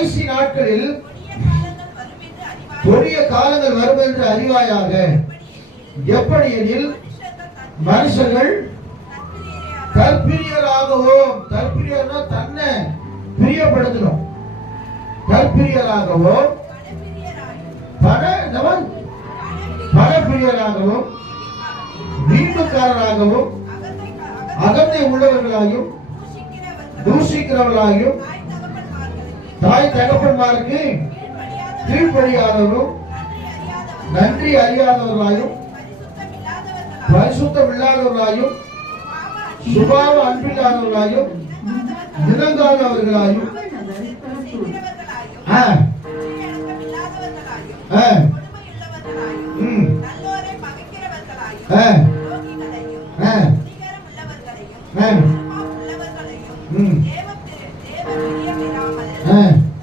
கடைசி நாட்களில் கொடிய காலங்கள் வரும் என்று அறிவாயாக. எப்படி எனில் மனுஷர்கள் தற்பிரியராகவும், தற்பிரியர்னா தன்னை பிரியப்படுத்தணும், தற்பிரியராகவும் பணப்பிரியராகவும் வீம்புக்காரராகவும் அகந்தை உள்ளவர்களாயும் தூஷிக்கிறவர்களாயும் தாய் தகப்பன்மாருக்கு கீழ்ப்படியாதவரும் நன்றி அறியாதவர்களாயும் பரிசுத்தம் இல்லாதவர்களாயும் சுபாவ அன்பில்லாதவர்களாயும் நிலங்காதவர்களாயும்